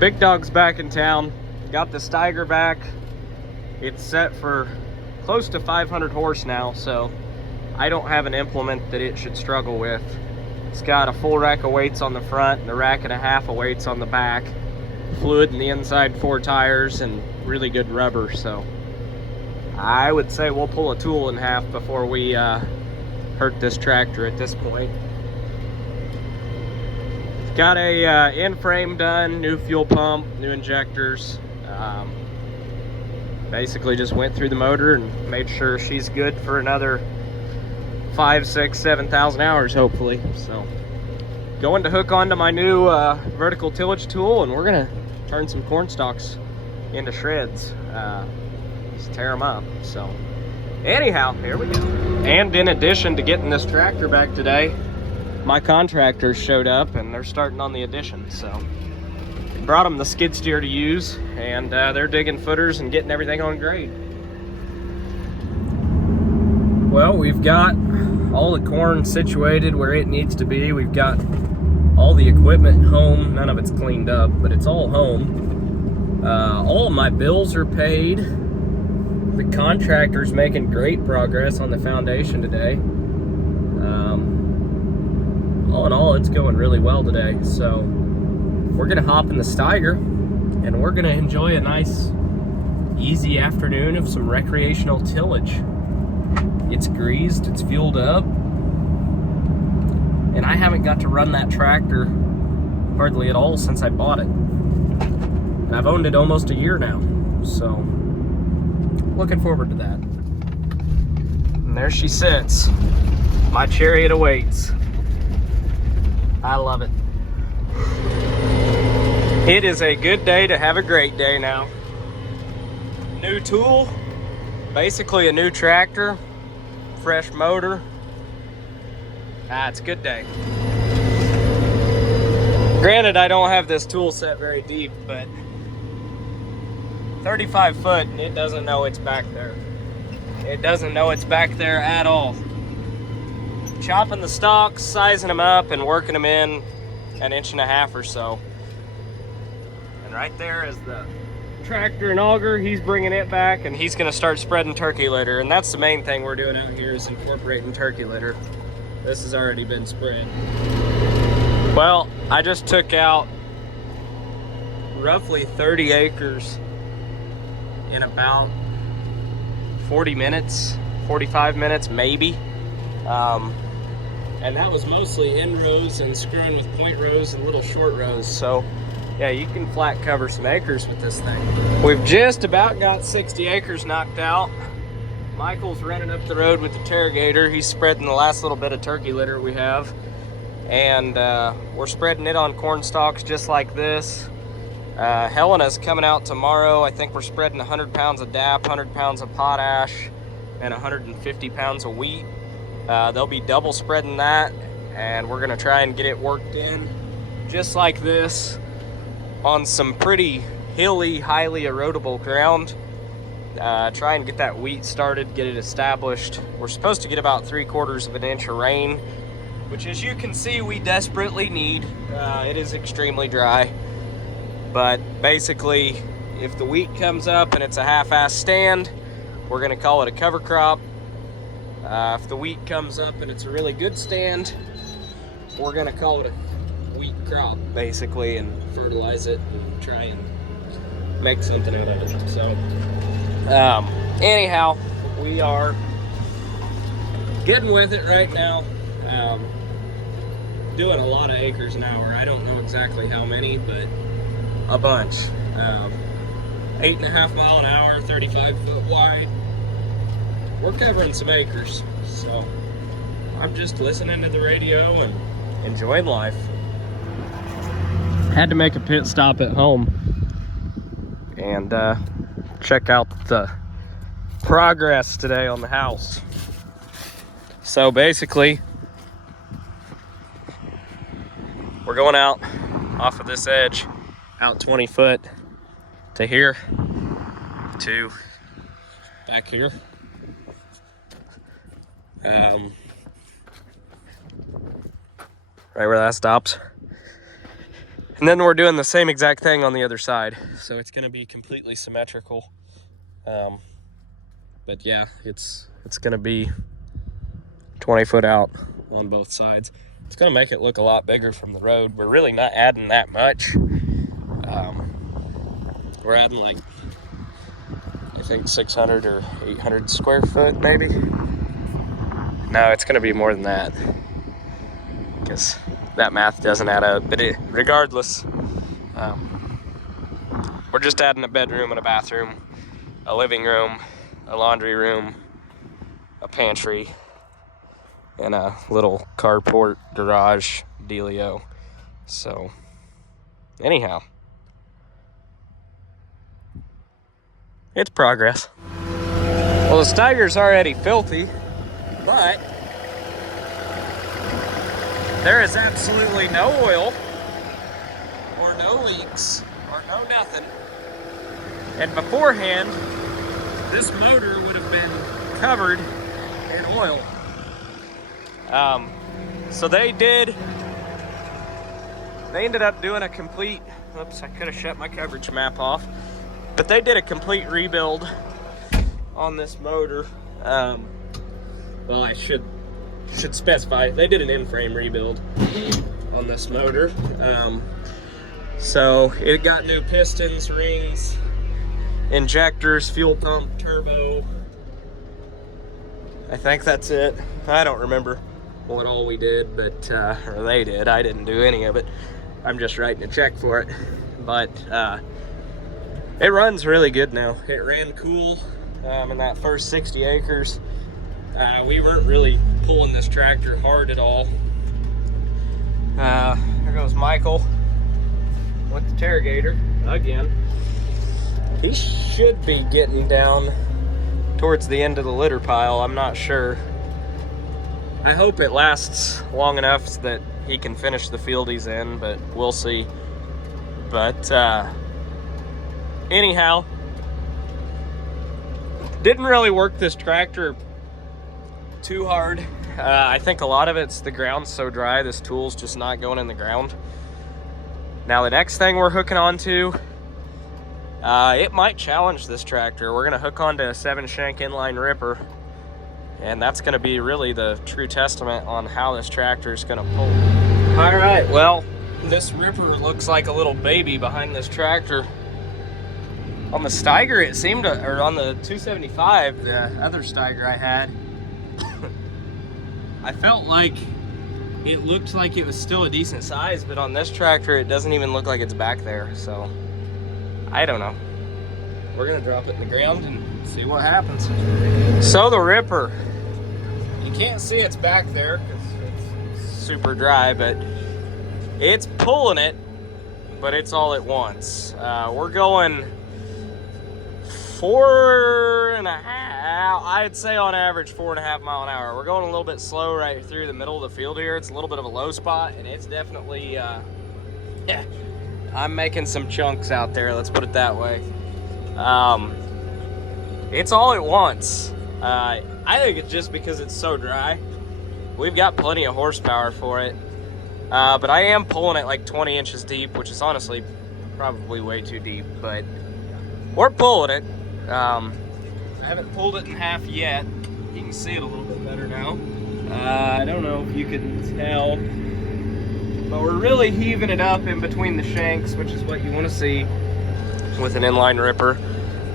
big dog's back in town. Got the Steiger back. It's set for close to 500 horse now, so I don't have an implement that it should struggle with. It's got a full rack of weights on the front and a rack and a half of weights on the back. Fluid in the inside 4 tires and really good rubber, so I would say we'll pull a tool in half before we hurt this tractor at this point. It's got a in-frame done, new fuel pump, new injectors. Basically just went through the motor and made sure she's good for another 5, 6, 7,000 hours, hopefully. So going to hook onto my new vertical tillage tool, and we're gonna turn some corn stalks into shreds. Just tear them up. So anyhow, here we go. And in addition to getting this tractor back today, my contractors showed up and they're starting on the addition. So brought them the skid steer to use, and they're digging footers and getting everything on grade. Well, we've got all the corn situated where it needs to be. We've got all the equipment home. None of it's cleaned up, but it's all home. All of my bills are paid. The contractor's making great progress on the foundation today. All in all, it's going really well today. So we're gonna hop in the Steiger and we're gonna enjoy a nice, easy afternoon of some recreational tillage. It's greased, it's fueled up, and I haven't got to run that tractor hardly at all since I bought it. And I've owned it almost a year now, so looking forward to that. And there she sits. My Chariot awaits. I love it. It is a good day to have a great day now. New tool, basically a new tractor, fresh motor. It's a good day. Granted, I don't have this tool set very deep, but 35 foot and it doesn't know it's back there. It doesn't know it's back there at all. Chopping the stalks, sizing them up, and working them in an 1.5 inches or so. And right there is the tractor and auger. He's bringing it back, and he's gonna start spreading turkey litter. And that's the main thing we're doing out here, is incorporating turkey litter. This has already been spread. Well, I just took out roughly 30 acres in about 40 minutes, 45 minutes maybe. And that was mostly in rows and screwing with point rows and little short rows. So yeah, you can flat cover some acres with this thing. We've just about got 60 acres knocked out. Michael's running up the road with the Terragator. He's spreading the last little bit of turkey litter we have. And we're spreading it on corn stalks just like this. Helena's coming out tomorrow. I think we're spreading 100 pounds of DAP, 100 pounds of potash, and 150 pounds of wheat. They'll be double spreading that, and we're gonna try and get it worked in just like this on some pretty hilly, highly erodible ground. Try and get that wheat started, get it established. We're supposed to get about 3/4 inch of rain, which, as you can see, we desperately need. It is extremely dry, but basically if the wheat comes up and it's a half-ass stand, we're gonna call it a cover crop. If the wheat comes up and it's a really good stand, we're gonna call it a wheat crop, basically, and fertilize it and try and make something out of it. So anyhow, we are getting with it right now. Doing a lot of acres an hour. I don't know exactly how many, but a bunch. 8.5 mile an hour, 35 foot wide. We're covering some acres, so I'm just listening to the radio and enjoying life. Had to make a pit stop at home and check out the progress today on the house. So basically, we're going out off of this edge, out 20 foot to here, to back here. Right where that stops. And then we're doing the same exact thing on the other side. So it's gonna be completely symmetrical. But yeah, it's gonna be 20 foot out on both sides. It's gonna make it look a lot bigger from the road. We're really not adding that much. We're adding like, I think 600 or 800 square foot maybe. No, it's gonna be more than that, because that math doesn't add up. But regardless, we're just adding a bedroom and a bathroom, a living room, a laundry room, a pantry, and a little carport garage dealio. So anyhow, it's progress. Well, the Steiger's already filthy, but there is absolutely no oil or no leaks or no nothing. And beforehand, this motor would have been covered in oil. So they ended up doing a complete, oops, I could have shut my coverage map off, but they did a complete rebuild on this motor. Well, I should specify, they did an in-frame rebuild on this motor. So it got new pistons, rings, injectors, fuel pump, turbo. I think that's it. I don't remember what all we did, but or they did. I didn't do any of it. I'm just writing a check for it. But it runs really good now. It ran cool in that first 60 acres. We weren't really pulling this tractor hard at all. There goes Michael with the Terragator again. He should be getting down towards the end of the litter pile. I'm not sure. I hope it lasts long enough so that he can finish the field he's in, but we'll see. But anyhow, didn't really work this tractor too hard. I think a lot of it's the ground's so dry, this tool's just not going in the ground. Now the next thing we're hooking onto, it might challenge this tractor. We're gonna hook onto a 7-shank inline ripper, and that's gonna be really the true testament on how this tractor is gonna pull. All right, well, this ripper looks like a little baby behind this tractor. On the Steiger, it seemed to, or on the 275, the other Steiger I had, I felt like it looked like it was still a decent size, but on this tractor, it doesn't even look like it's back there, so I don't know. We're gonna drop it in the ground and see what happens. So the ripper, you can't see it's back there because it's super dry, but it's pulling it, but it's all at once. We're going 4.5, I'd say on average 4.5 mile an hour. We're going a little bit slow right through the middle of the field here. It's a little bit of a low spot, and it's definitely, yeah, I'm making some chunks out there, let's put it that way. It's all at once. I think it's just because it's so dry. We've got plenty of horsepower for it, but I am pulling it like 20 inches deep, which is honestly probably way too deep, but we're pulling it. I haven't pulled it in half yet. You can see it a little bit better now. I don't know if you can tell, but we're really heaving it up in between the shanks, which is what you want to see with an inline ripper.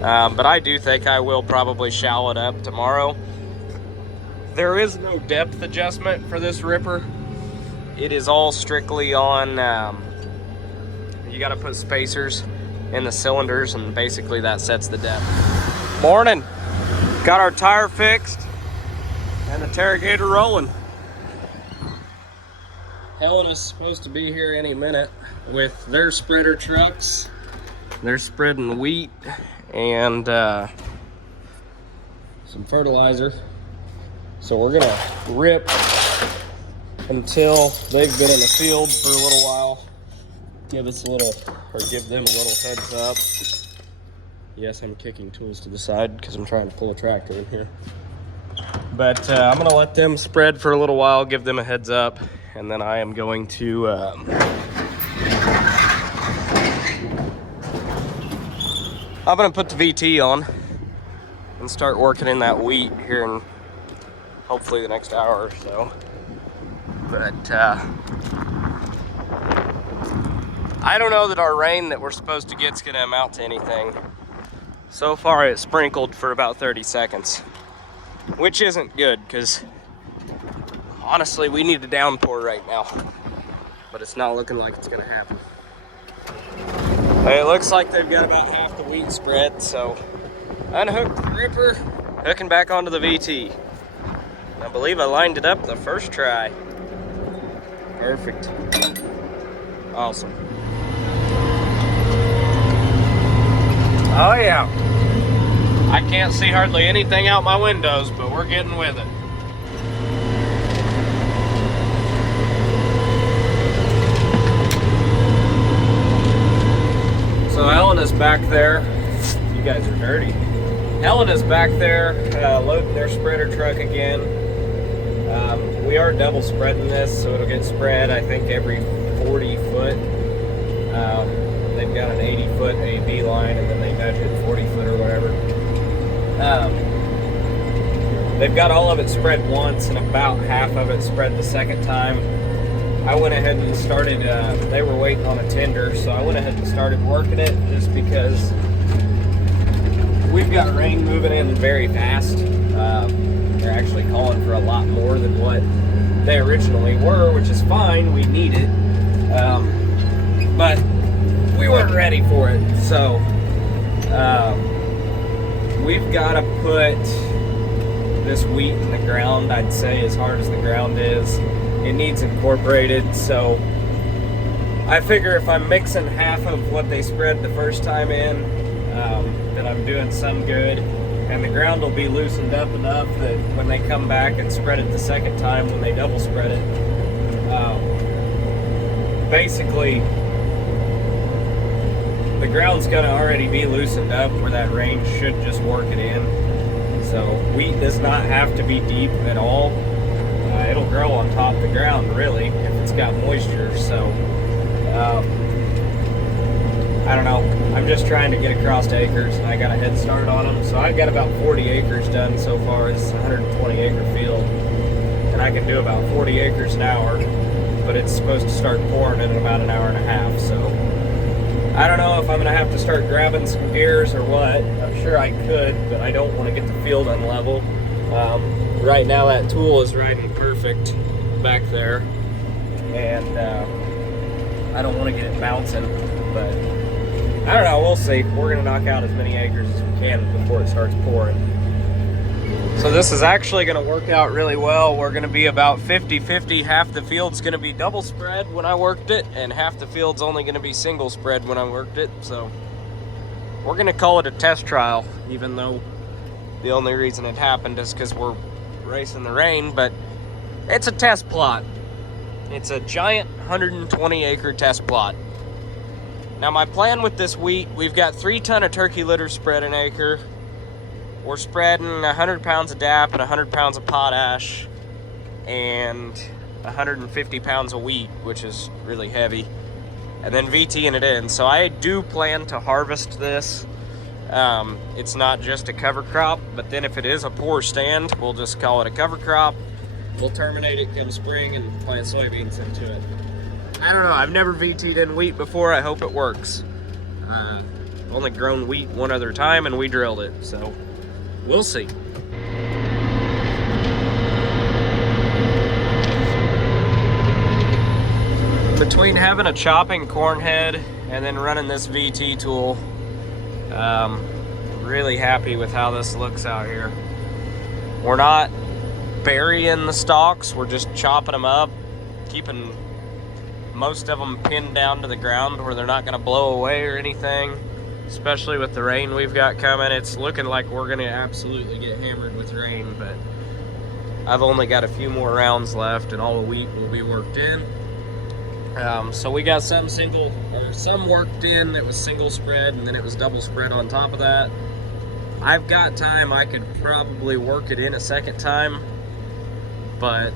But I do think I will probably shallow it up tomorrow. There is no depth adjustment for this ripper. It is all strictly on, you got to put spacers in the cylinders, and basically that sets the depth. Morning. Got our tire fixed and the Terragator rolling. Helen is supposed to be here any minute with their spreader trucks. They're spreading wheat and some fertilizer. So we're gonna rip until they've been in the field for a little while. Give them a little heads up. Yes, I'm kicking tools to the side because I'm trying to pull a tractor in here. But I'm gonna let them spread for a little while, give them a heads up, and then I am going to I'm gonna put the VT on and start working in that wheat here in hopefully the next hour or so. But I don't know that our rain that we're supposed to get is gonna amount to anything. So far it sprinkled for about 30 seconds, which isn't good because honestly we need a downpour right now, but it's not looking like it's gonna happen. It looks like they've got about half the wheat spread, so unhooked the ripper, hooking back onto the VT. I believe I lined it up the first try. Perfect. Awesome. Oh yeah. I can't see hardly anything out my windows, but we're getting with it. So Helen is back there. You guys are dirty. Helen is back there loading their spreader truck again. We are double spreading this, so it'll get spread, I think, every 40 foot. They've got an 80 foot AB line, and then they measured 40 foot or whatever. They've got all of it spread once and about half of it spread the second time. I went ahead and started, they were waiting on a tender, so I went ahead and started working it just because we've got rain moving in very fast. They're actually calling for a lot more than what they originally were, which is fine, we need it. But we weren't ready for it, so we've got to put this wheat in the ground, I'd say, as hard as the ground is. It needs incorporated, so I figure if I'm mixing half of what they spread the first time in, then I'm doing some good, and the ground will be loosened up enough that when they come back and spread it the second time, when they double spread it, basically the ground's gonna already be loosened up where that rain should just work it in. So wheat does not have to be deep at all. It'll grow on top of the ground, really, if it's got moisture. So, I don't know. I'm just trying to get across acres, and I got a head start on them. So I've got about 40 acres done so far. It's a 120 acre field, and I can do about 40 acres an hour, but it's supposed to start pouring in about an hour and a half. So I don't know if I'm going to have to start grabbing some gears or what. I'm sure I could, but I don't want to get the field unlevel. Right now that tool is riding perfect back there, and I don't want to get it bouncing, but I don't know, we'll see. We're going to knock out as many acres as we can before it starts pouring. So this is actually going to work out really well. We're going to be about 50-50. Half the field's going to be double spread when I worked it, and half the field's only going to be single spread when I worked it. So we're going to call it a test trial, even though the only reason it happened is because we're racing the rain, but it's a test plot. It's a giant 120 acre test plot. Now my plan with this wheat, we've got 3 ton of turkey litter spread an acre. We're spreading 100 pounds of DAP and 100 pounds of potash and 150 pounds of wheat, which is really heavy, and then VTing it in. So I do plan to harvest this. It's not just a cover crop, but then if it is a poor stand, we'll just call it a cover crop. We'll terminate it come spring and plant soybeans into it. I don't know, I've never VT'd in wheat before. I hope it works. Only grown wheat one other time and we drilled it, so we'll see. Between having a chopping corn head and then running this VT tool, really happy with how this looks out here. We're not burying the stalks, we're just chopping them up, keeping most of them pinned down to the ground where they're not going to blow away or anything, especially with the rain we've got coming. It's looking like we're going to absolutely get hammered with rain, but I've only got a few more rounds left and all the wheat will be worked in. So we got some worked in that was single spread, and then it was double spread on top of that. I've got time, I could probably work it in a second time, but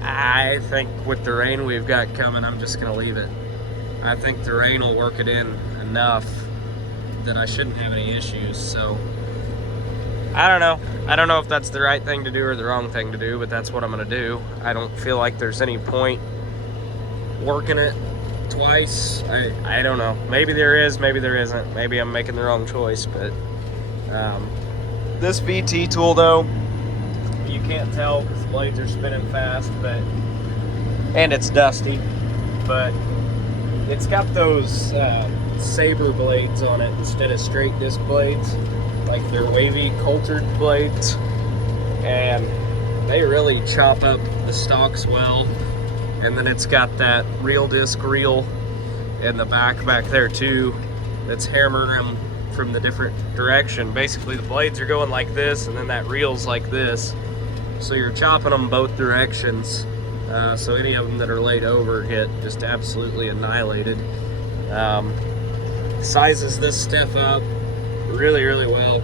I think with the rain we've got coming, I'm just gonna leave it. I think the rain will work it in enough that I shouldn't have any issues. So I don't know. I don't know if that's the right thing to do or the wrong thing to do, but that's what I'm gonna do. I don't feel like there's any point working it twice. I don't know. Maybe there is, maybe there isn't. Maybe I'm making the wrong choice, but this VT tool though, you can't tell because the blades are spinning fast, and it's dusty, but it's got those saber blades on it instead of straight disc blades, like they're wavy coultered blades, and they really chop up the stalks well. And then it's got that reel disc reel in the back there too, that's hammering them from the different direction. Basically the blades are going like this, and then that reel's like this, so you're chopping them both directions. So any of them that are laid over get just absolutely annihilated. Sizes this stuff up really, really well.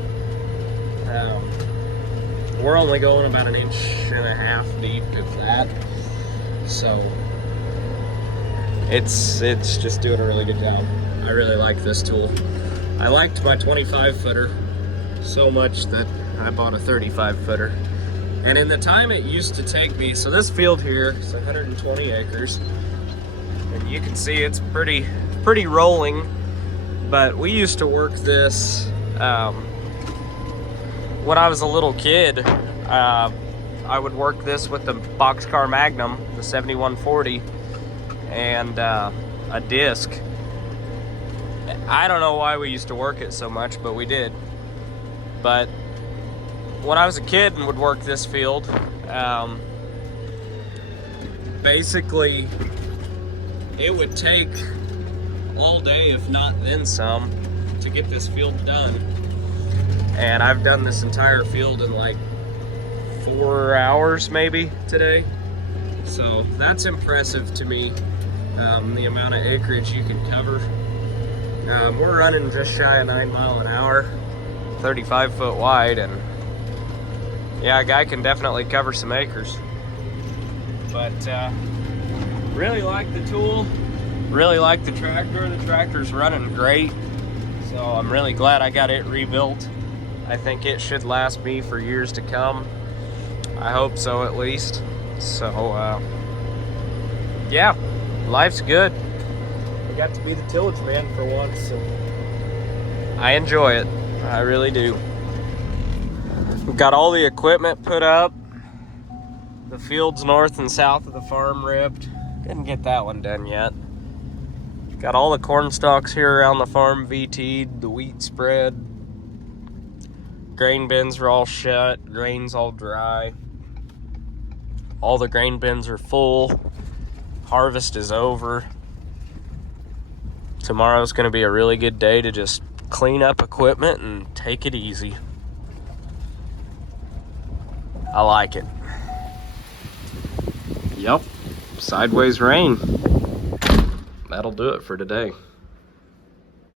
We're only going about 1.5 inches deep, if that. So it's just doing a really good job. I really like this tool. I liked my 25 footer so much that I bought a 35 footer. And in the time it used to take me, so this field here is 120 acres, and you can see it's pretty rolling, but we used to work this when I was a little kid. I would work this with the Boxcar Magnum, the 7140, and a disc. I don't know why we used to work it so much, but we did. But when I was a kid and would work this field, basically it would take all day, if not then some, to get this field done. And I've done this entire field in like 4 hours maybe today. So that's impressive to me, the amount of acreage you can cover. We're running just shy of 9 miles an hour, 35 foot wide, and yeah, a guy can definitely cover some acres. But really like the tool, really like the tractor. The tractor's running great, so I'm really glad I got it rebuilt. I think it should last me for years to come. I hope so, at least. So yeah, life's good. I got to be the tillage man for once, so I enjoy it. I really do. We've got all the equipment put up. The fields north and south of the farm ripped. Didn't get that one done yet. Got all the corn stalks here around the farm VT'd, the wheat spread. Grain bins are all shut, grain's all dry. All the grain bins are full. Harvest is over. Tomorrow's gonna be a really good day to just clean up equipment and take it easy. I like it. Yep, sideways rain. That'll do it for today.